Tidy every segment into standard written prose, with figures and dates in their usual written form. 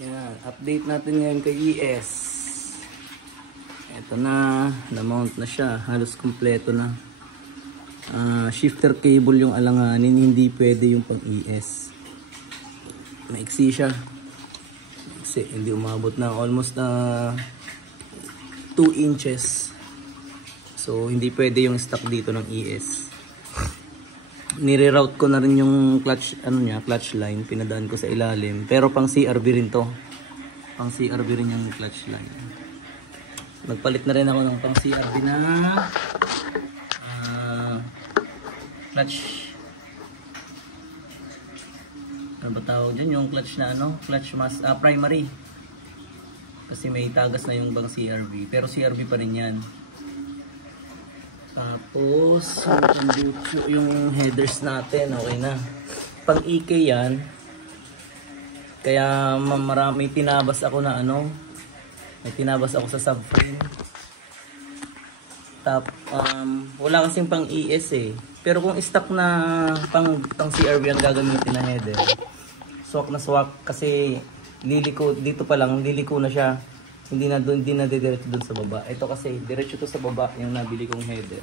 Yan, update natin ngayon kay ES. Ito na, na-mount na siya. Halos kompleto na. Shifter cable yung alanganin, hindi pwede yung pang ES. Maiksi siya. Maiksi, hindi umabot na almost 2 inches. So hindi pwede yung stock dito ng ES. Nire-route ko na rin yung clutch, clutch line, pinadaan ko sa ilalim. Pero pang CRV rin to. Pang CRV rin yung clutch line. Nagpalit na rin ako ng pang CRV na clutch. Ano ba tawag dyan? Yung clutch na clutch primary. Kasi may tagas na yung bang CRV. Pero CRV pa rin yan. Tapos yung headers natin okay na. Pang EK yan. Kaya marami tinabas ako na may tinabas ako sa subframe. Wala kasing pang ES eh. Pero kung stock na pang CRV ang gagamitin na header, swak na swak kasi liliko dito pa lang, liliko na siya. Hindi na diretso doon sa baba. Ito kasi diretso to sa baba yung nabili kong header.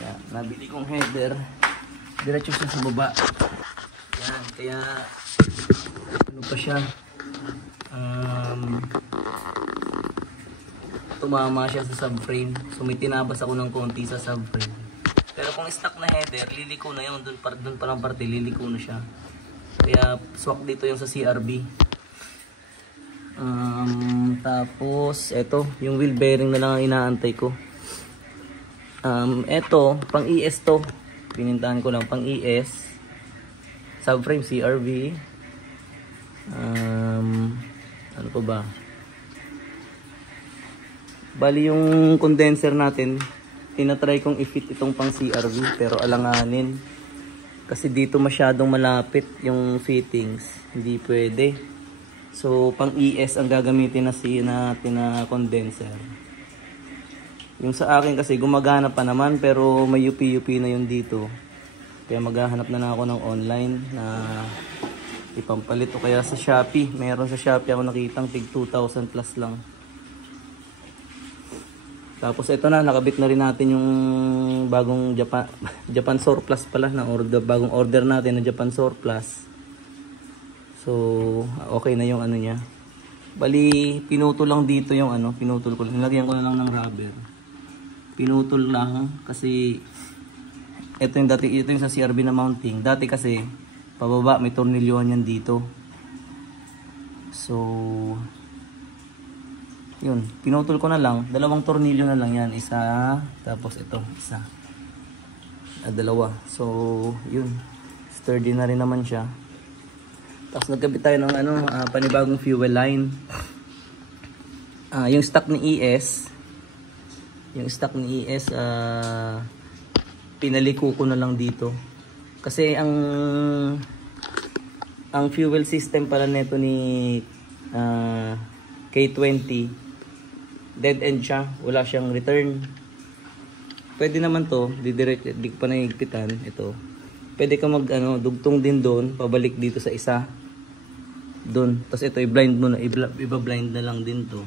Yan, nabili kong header. Diretso siya sa baba. Yan, kaya ano pa siya? Tumama siya sa subframe. So may tinabas ako ng konti sa subframe. Pero kung stock na header, liliko na yun. Doon pa lang parte, liliko na siya. Kaya swak dito yung sa CRB. Tapos eto yung wheel bearing na lang ang inaantay ko. Eto pang ES to, pinintahan ko lang pang ES, subframe CRV. Ano pa ba, bali yung condenser natin tinatry kong i-fit itong pang CRV pero alanganin kasi dito masyadong malapit yung fittings, hindi pwede. So pang ES ang gagamitin natin na condenser. Yung sa akin kasi gumagana pa naman pero may UP na yun dito. Kaya maghahanap na ako ng online na ipampalit o kaya sa Shopee. Meron sa Shopee ako nakitang tig 2,000 plus lang. Tapos ito na, nakabit na rin natin yung bagong Japan Surplus pala na bagong order natin na Japan Surplus. So, okay na yung niya. Bali, pinutol lang dito yung pinutol ko lang. Nilagyan ko na lang ng rubber. Pinutol lang kasi ito yung sa CRB na mounting. Dati kasi pababa may tornilyohan yan dito. So, yun, pinutol ko na lang. 2 tornilyo na lang yan. Isa, tapos ito, isa. Dalawa. So, yun. Sturdy na rin naman siya. Tapos nagkabit tayo ng panibagong fuel line. Yung stock ni ES, pinaliko ko na lang dito. Kasi ang fuel system pala nito ni K20 dead end siya, wala siyang return. Pwede naman to, di ko pa naigpitan ito. Pwede ka dugtong din doon, pabalik dito sa isa. Doon. Tapos ito i-blind mo na, iba-blind na lang din to.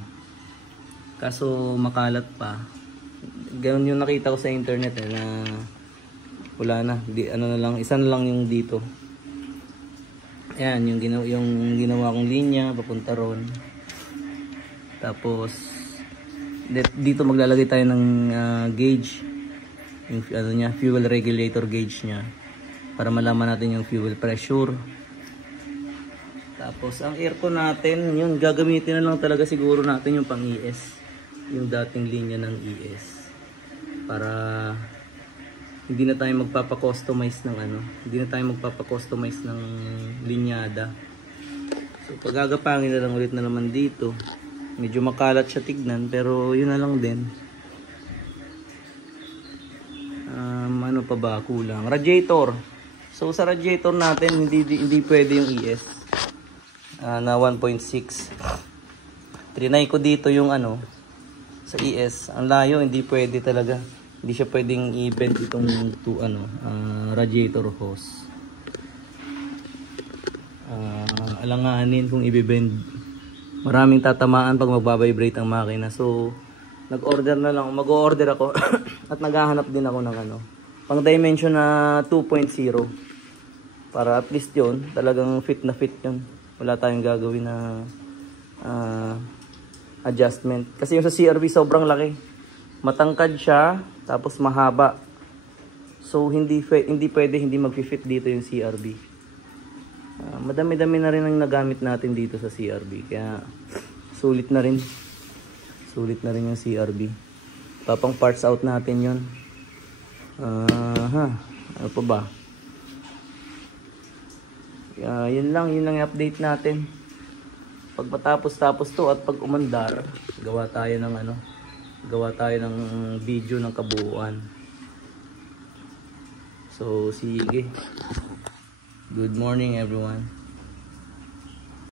Kaso makalat pa. Ganun yung nakita ko sa internet na wala na, na lang, isa na lang yung dito. Ayan, yung ginawa kong linya papunta ron. Tapos dito maglalagay tayo ng gauge. Yung fuel regulator gauge niya. Para malaman natin yung fuel pressure. Tapos ang aircon natin, yun gagamitin na lang talaga siguro natin yung pang ES, yung dating linya ng ES, para hindi na tayo magpapa-customize ng linyada. So pagagapangin na lang ulit na naman dito. Medyo makalat siya tignan pero yun na lang din. Ano pa ba kulang? Radiator. So sa radiator natin hindi pwede yung ES na 1.6. Trinay ko dito yung sa ES. Ang layo, hindi pwede talaga. Hindi siya pwedeng i-bend itong radiator hose. alanganin kung ibibend. Maraming tatamaan pag magbabibrate ang makina. So nag-order na lang, mag-order ako at naghahanap din ako ng ano, pang dimension na 2.0 para at least yon talagang fit na fit yon. Wala tayong gagawin na adjustment. Kasi yung sa CRV sobrang laki. Matangkad siya, tapos mahaba. So hindi pwede hindi mag-fit dito yung CRV. Madami-dami na rin ang nagamit natin dito sa CRV. Kaya sulit na rin. Sulit na rin yung CRV. Papang parts out natin yon. Ano pa ba? Yun lang yung update natin. Pag matapos to at pag umandar, gawa tayo ng video ng kabuuan. So sige. Good morning everyone.